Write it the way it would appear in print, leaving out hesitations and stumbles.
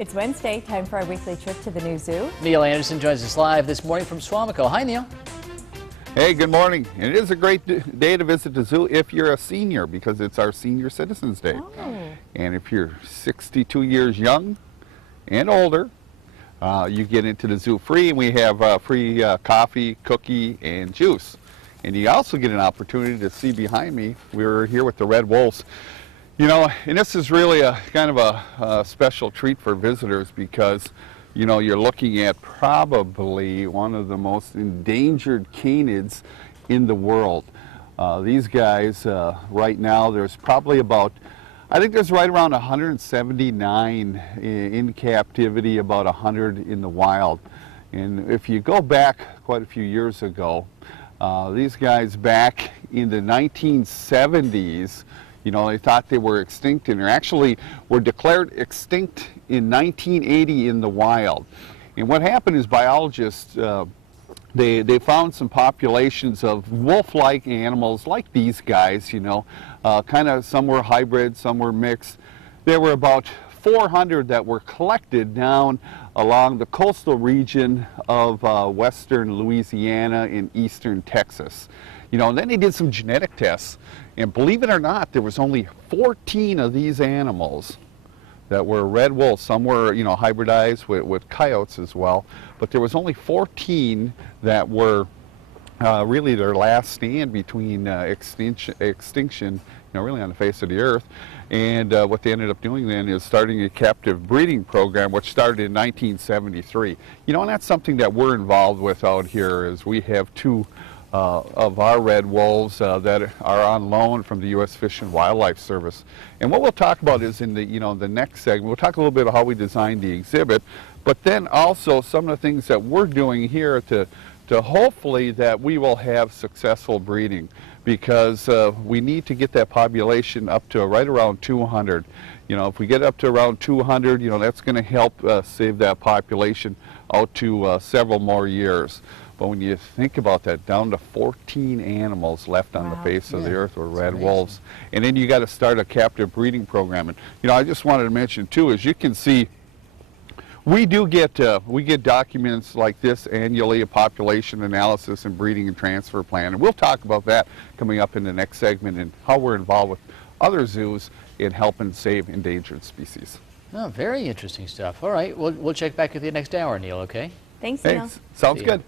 It's Wednesday, time for our weekly trip to the new zoo. Neil Anderson joins us live this morning from Swamico. Hi, Neil. Hey, good morning. And it is a great day to visit the zoo if you're a senior, because it's our Senior Citizens Day. Oh. And if you're 62 years young and older, you get into the zoo free, and we have free coffee, cookie, and juice. And you also get an opportunity to see behind me. We're here with the red wolves. You know, and this is really a kind of a special treat for visitors because, you know, you're looking at probably one of the most endangered canids in the world. These guys, right now, there's probably about, I think there's right around 179 in captivity, about 100 in the wild. And if you go back quite a few years ago, these guys back in the 1970s, you know, they thought they were extinct, and they actually were declared extinct in 1980 in the wild. And what happened is biologists, they found some populations of wolf-like animals like these guys, you know, kind of some were hybrid, some were mixed. There were about 400 that were collected down along the coastal region of western Louisiana and eastern Texas. You know, and then they did some genetic tests, and believe it or not, there was only 14 of these animals that were red wolves. Some were, you know, hybridized with coyotes as well, but there was only 14 that were really their last stand between extinction, you know, really on the face of the earth. And what they ended up doing then is starting a captive breeding program, which started in 1973. You know, and that's something that we're involved with out here, is we have two of our red wolves that are on loan from the U.S. Fish and Wildlife Service. And what we'll talk about is in the, you know, the next segment, we'll talk a little bit about how we designed the exhibit, but then also some of the things that we're doing here to hopefully that we will have successful breeding, because we need to get that population up to right around 200. You know, if we get up to around 200, you know, that's going to help save that population out to several more years. But when you think about that, down to 14 animals left on the face of the earth were red wolves. And then you got to start a captive breeding program. And, you know, I just wanted to mention too, as you can see, we do get we get documents like this annually, a population analysis and breeding and transfer plan. And we'll talk about that coming up in the next segment, and how we're involved with other zoos in helping save endangered species. Oh, very interesting stuff. All right, we'll check back with you next hour, Neil, okay? Thanks, Neil. Sounds good.